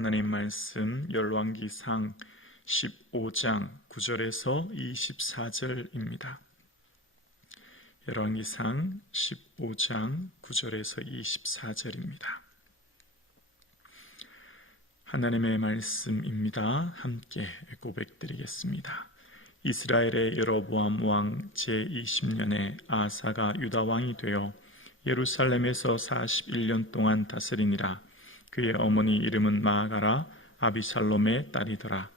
하나님 말씀 열왕기상 15장 9절에서 24절입니다. 열왕기상 15장 9절에서 24절입니다. 하나님의 말씀입니다. 함께 고백드리겠습니다. 이스라엘의 여로보암 왕 제20년에 아사가 유다 왕이 되어 예루살렘에서 41년 동안 다스리니라. 그의 어머니 이름은 마아가라 아비살롬의 딸이더라.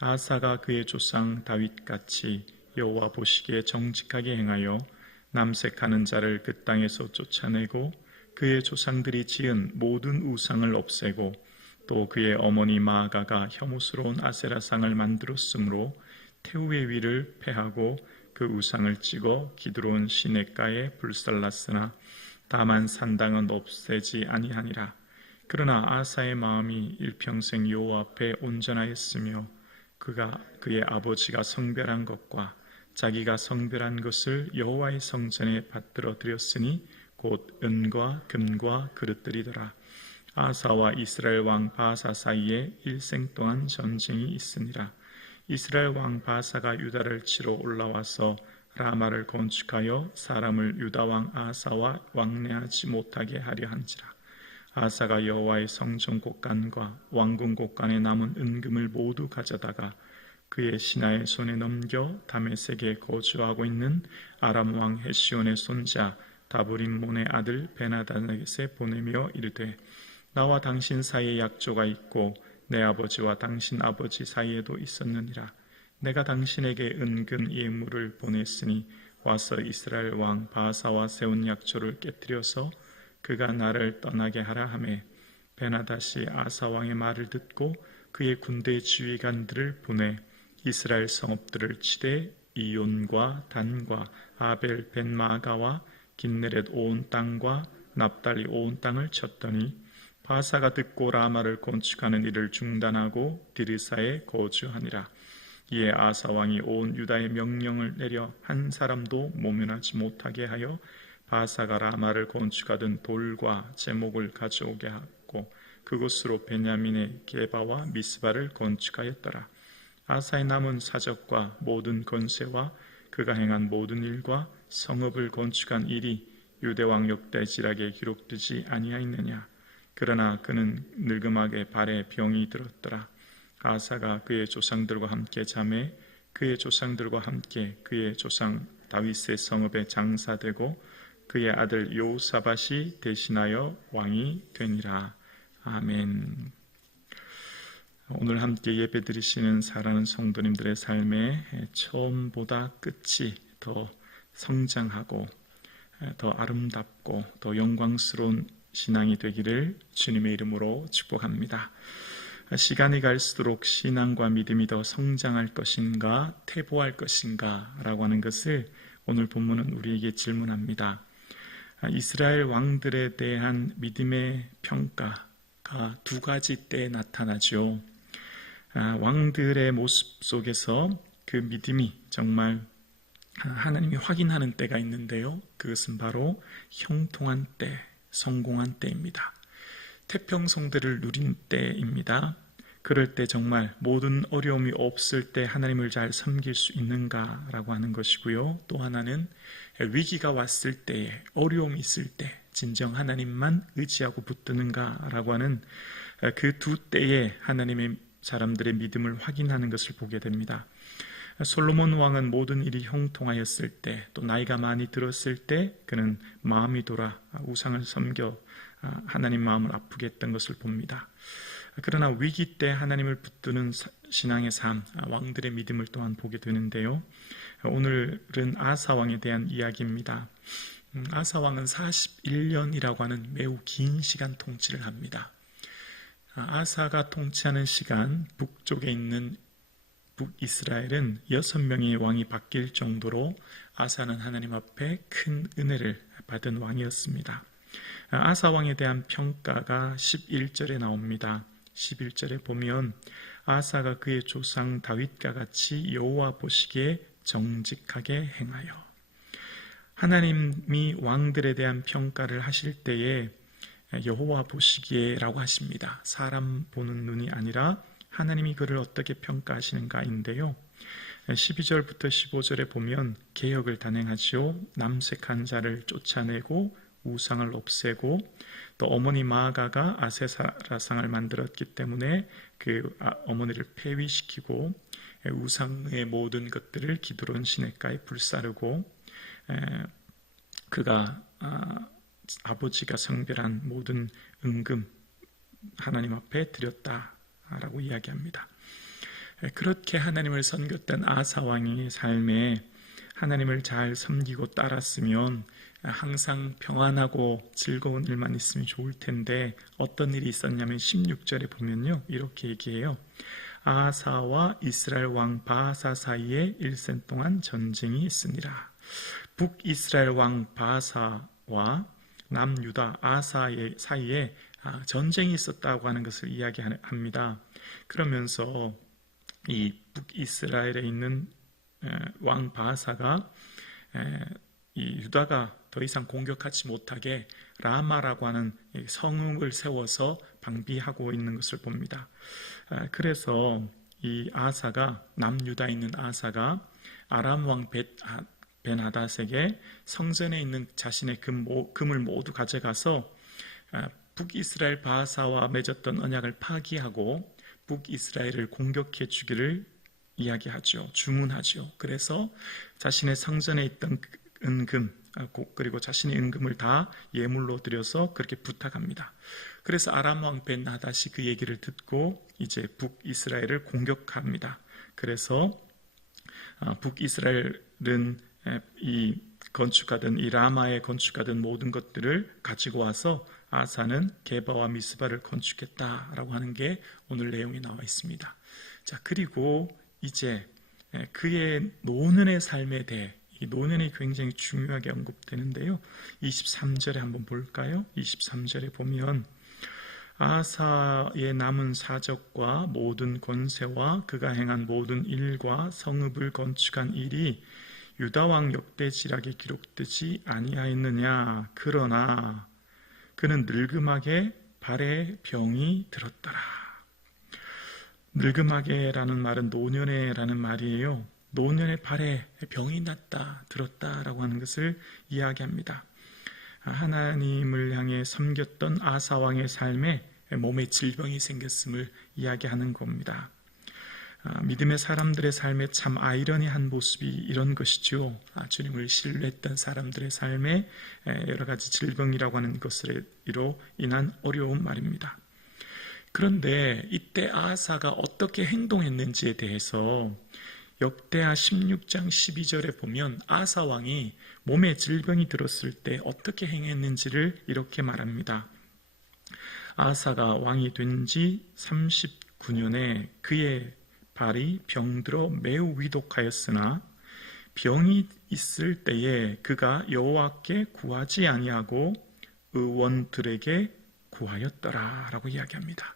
아사가 그의 조상 다윗같이 여호와 보시기에 정직하게 행하여 남색하는 자를 그 땅에서 쫓아내고 그의 조상들이 지은 모든 우상을 없애고 또 그의 어머니 마아가가 혐오스러운 아세라상을 만들었으므로 태우의 위를 패하고 그 우상을 찍어 기드론 시냇가에 불살랐으나 다만 산당은 없애지 아니하니라. 그러나 아사의 마음이 일평생 여호와 앞에 온전하였으며 그의 아버지가 성별한 것과 자기가 성별한 것을 여호와의 성전에 받들어 드렸으니 곧 은과 금과 그릇들이더라. 아사와 이스라엘 왕 바사 사이에 일생 동안 전쟁이 있으니라. 이스라엘 왕 바사가 유다를 치러 올라와서 라마를 건축하여 사람을 유다 왕 아사와 왕래하지 못하게 하려 한지라. 아사가 여호와의 성전 곳간과 왕궁 곳간에 남은 은금을 모두 가져다가 그의 신하의 손에 넘겨 다메섹에 거주하고 있는 아람 왕 헤시온의 손자 다브림몬의 아들 베나다넷에 보내며 이르되 나와 당신 사이에 약조가 있고 내 아버지와 당신 아버지 사이에도 있었느니라. 내가 당신에게 은근 예물을 보냈으니 와서 이스라엘 왕 바사와 세운 약조를 깨뜨려서 그가 나를 떠나게 하라 하매 베나닷이 아사 왕의 말을 듣고 그의 군대 지휘관들을 보내 이스라엘 성읍들을 치되 이온과 단과 아벨 벤마가와 긴네렛 온 땅과 납달리 온 땅을 쳤더니 바사가 듣고 라마를 건축하는 일을 중단하고 디르사에 거주하니라. 이에 아사 왕이 온 유다의 명령을 내려 한 사람도 모면하지 못하게 하여 바사가 라마를 건축하던 돌과 제목을 가져오게 하고 그곳으로 베냐민의 게바와 미스바를 건축하였더라. 아사의 남은 사적과 모든 건세와 그가 행한 모든 일과 성읍을 건축한 일이 유대왕 역대지락에 기록되지 아니하였느냐. 그러나 그는 늙음하게 발에 병이 들었더라. 아사가 그의 조상들과 함께 잠에 그의 조상들과 함께 그의 조상 다윗의 성읍에 장사되고 그의 아들 요사밧이 대신하여 왕이 되니라. 아멘. 오늘 함께 예배 드리시는 사랑하는 성도님들의 삶에 처음보다 끝이 더 성장하고 더 아름답고 더 영광스러운 신앙이 되기를 주님의 이름으로 축복합니다. 시간이 갈수록 신앙과 믿음이 더 성장할 것인가 퇴보할 것인가 라고 하는 것을 오늘 본문은 우리에게 질문합니다. 이스라엘 왕들에 대한 믿음의 평가가 두 가지 때에 나타나죠. 왕들의 모습 속에서 그 믿음이 정말 하나님이 확인하는 때가 있는데요. 그것은 바로 형통한 때, 성공한 때입니다. 태평성대를 누린 때입니다. 그럴 때 정말 모든 어려움이 없을 때 하나님을 잘 섬길 수 있는가라고 하는 것이고요. 또 하나는 위기가 왔을 때에 어려움이 있을 때 진정 하나님만 의지하고 붙드는가라고 하는 그 두 때에 하나님의 사람들의 믿음을 확인하는 것을 보게 됩니다. 솔로몬 왕은 모든 일이 형통하였을 때 또 나이가 많이 들었을 때 그는 마음이 돌아 우상을 섬겨 하나님 마음을 아프게 했던 것을 봅니다. 그러나 위기 때 하나님을 붙드는 신앙의 삶, 왕들의 믿음을 또한 보게 되는데요. 오늘은 아사 왕에 대한 이야기입니다. 아사 왕은 41년이라고 하는 매우 긴 시간 통치를 합니다. 아사가 통치하는 시간, 북쪽에 있는 북이스라엘은 6명의 왕이 바뀔 정도로 아사는 하나님 앞에 큰 은혜를 받은 왕이었습니다. 아사 왕에 대한 평가가 11절에 나옵니다. 11절에 보면 아사가 그의 조상 다윗과 같이 여호와 보시기에 정직하게 행하여. 하나님이 왕들에 대한 평가를 하실 때에 여호와 보시기에라고 하십니다. 사람 보는 눈이 아니라 하나님이 그를 어떻게 평가하시는가인데요. 12절부터 15절에 보면 개혁을 단행하시오, 남색한 자를 쫓아내고 우상을 없애고, 또 어머니 마아가가 아세사라상을 만들었기 때문에 그 어머니를 폐위시키고, 우상의 모든 것들을 기드론 시냇가에 불사르고, 그가 아버지가 성별한 모든 은금 하나님 앞에 드렸다라고 이야기합니다. 그렇게 하나님을 섬겼던 아사 왕의 삶에 하나님을 잘 섬기고 따랐으면 항상 평안하고 즐거운 일만 있으면 좋을 텐데, 어떤 일이 있었냐면 16절에 보면요, 이렇게 얘기해요. 아사와 이스라엘 왕 바하사 사이에 일생 동안 전쟁이 있으니라. 북이스라엘 왕 바하사와 남유다 아사 사이에 전쟁이 있었다고 하는 것을 이야기합니다. 그러면서 이 북이스라엘에 있는 왕 바하사가 이 유다가 더 이상 공격하지 못하게 라마라고 하는 성읍을 세워서 방비하고 있는 것을 봅니다. 그래서 이 아사가, 남유다에 있는 아사가 아람 왕 벤하닷에게 성전에 있는 자신의 금을 모두 가져가서 북이스라엘 바하사와 맺었던 언약을 파기하고 북이스라엘을 공격해 주기를 이야기하죠. 주문하죠. 그래서 자신의 성전에 있던 은금, 그리고 자신의 은금을 다 예물로 드려서 그렇게 부탁합니다. 그래서 아람 왕 벤하닷이 그 얘기를 듣고 이제 북이스라엘을 공격합니다. 그래서 북이스라엘은 이 건축하던, 이 라마에 건축하던 모든 것들을 가지고 와서 아사는 게바와 미스바를 건축했다라고 하는 게 오늘 내용에 나와 있습니다. 자, 그리고 이제 그의 노년의 삶에 대해, 이 노년이 굉장히 중요하게 언급되는데요. 23절에 한번 볼까요? 23절에 보면 아사의 남은 사적과 모든 권세와 그가 행한 모든 일과 성읍을 건축한 일이 유다왕 역대지락에 기록되지 아니하였느냐. 그러나 그는 늙음하게 발에 병이 들었더라. 늙음하게라는 말은 노년에라는 말이에요. 노년에 발에 병이 났다, 들었다라고 하는 것을 이야기합니다. 하나님을 향해 섬겼던 아사왕의 삶에 몸에 질병이 생겼음을 이야기하는 겁니다. 믿음의 사람들의 삶에 참 아이러니한 모습이 이런 것이죠. 주님을 신뢰했던 사람들의 삶에 여러 가지 질병이라고 하는 것으로 인한 어려운 말입니다. 그런데 이때 아사가 어떻게 행동했는지에 대해서 역대하 16장 12절에 보면 아사 왕이 몸에 질병이 들었을 때 어떻게 행했는지를 이렇게 말합니다. 아사가 왕이 된 지 39년에 그의 발이 병들어 매우 위독하였으나 병이 있을 때에 그가 여호와께 구하지 아니하고 의원들에게 구하였더라 라고 이야기합니다.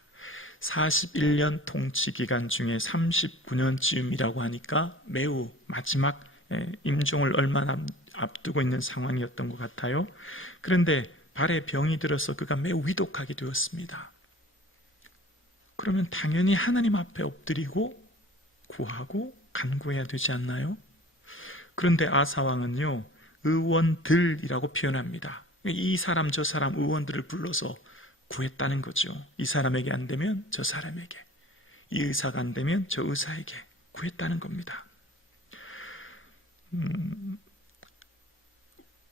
41년 통치 기간 중에 39년쯤이라고 하니까 매우 마지막 임종을 얼마나 앞두고 있는 상황이었던 것 같아요. 그런데 발에 병이 들어서 그가 매우 위독하게 되었습니다. 그러면 당연히 하나님 앞에 엎드리고 구하고 간구해야 되지 않나요? 그런데 아사왕은요, 의원들이라고 표현합니다. 이 사람 저 사람 의원들을 불러서 구했다는 거죠. 이 사람에게 안 되면 저 사람에게, 이 의사가 안 되면 저 의사에게 구했다는 겁니다.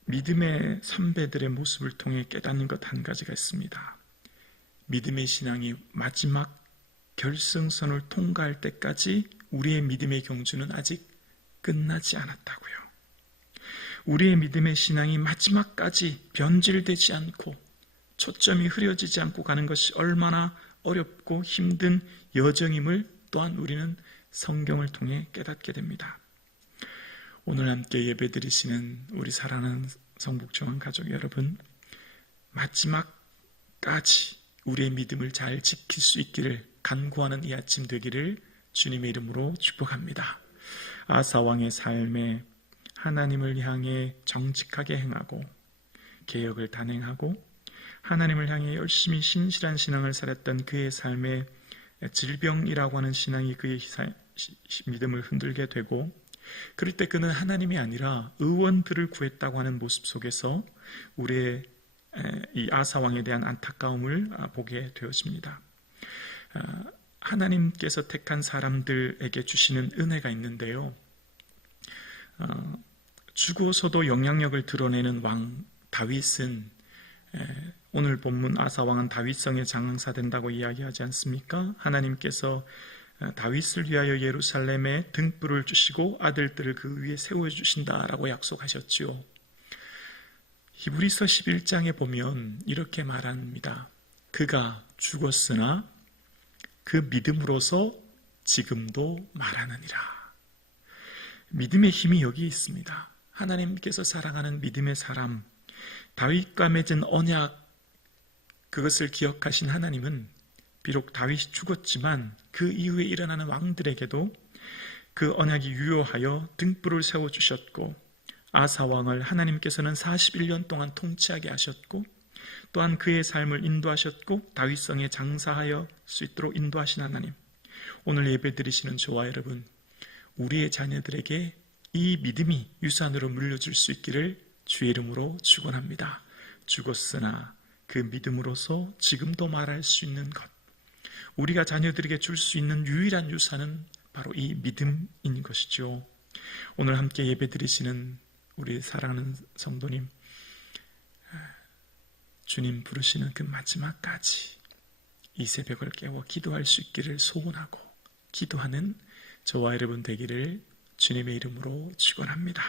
믿음의 선배들의 모습을 통해 깨닫는 것 한 가지가 있습니다. 믿음의 신앙이 마지막 결승선을 통과할 때까지 우리의 믿음의 경주는 아직 끝나지 않았다고요. 우리의 믿음의 신앙이 마지막까지 변질되지 않고 초점이 흐려지지 않고 가는 것이 얼마나 어렵고 힘든 여정임을 또한 우리는 성경을 통해 깨닫게 됩니다. 오늘 함께 예배드리시는 우리 사랑하는 성북초원 가족 여러분, 마지막까지 우리의 믿음을 잘 지킬 수 있기를 간구하는 이 아침 되기를 주님의 이름으로 축복합니다. 아사왕의 삶에 하나님을 향해 정직하게 행하고 개혁을 단행하고 하나님을 향해 열심히 신실한 신앙을 살았던 그의 삶에 질병이라고 하는 신앙이 그의 믿음을 흔들게 되고, 그럴 때 그는 하나님이 아니라 의원들을 구했다고 하는 모습 속에서 우리의 이 아사 왕에 대한 안타까움을 보게 되어집니다. 하나님께서 택한 사람들에게 주시는 은혜가 있는데요, 죽어서도 영향력을 드러내는 왕 다윗은, 오늘 본문 아사 왕은 다윗성의 장사된다고 이야기하지 않습니까? 하나님께서 다윗을 위하여 예루살렘에 등불을 주시고 아들들을 그 위에 세워주신다라고 약속하셨지요. 히브리서 11장에 보면 이렇게 말합니다. 그가 죽었으나 그 믿음으로서 지금도 말하느니라. 믿음의 힘이 여기 있습니다. 하나님께서 사랑하는 믿음의 사람, 다윗과 맺은 언약, 그것을 기억하신 하나님은 비록 다윗이 죽었지만 그 이후에 일어나는 왕들에게도 그 언약이 유효하여 등불을 세워주셨고, 아사 왕을 하나님께서는 41년 동안 통치하게 하셨고, 또한 그의 삶을 인도하셨고 다윗성에 장사하여 수 있도록 인도하신 하나님, 오늘 예배드리시는 저와 여러분, 우리의 자녀들에게 이 믿음이 유산으로 물려줄 수 있기를 주의 이름으로 축원합니다. 죽었으나 그 믿음으로서 지금도 말할 수 있는 것, 우리가 자녀들에게 줄 수 있는 유일한 유산은 바로 이 믿음인 것이죠. 오늘 함께 예배드리시는 우리 사랑하는 성도님, 주님 부르시는 그 마지막까지 이 새벽을 깨워 기도할 수 있기를 소원하고 기도하는 저와 여러분 되기를 주님의 이름으로 축원합니다.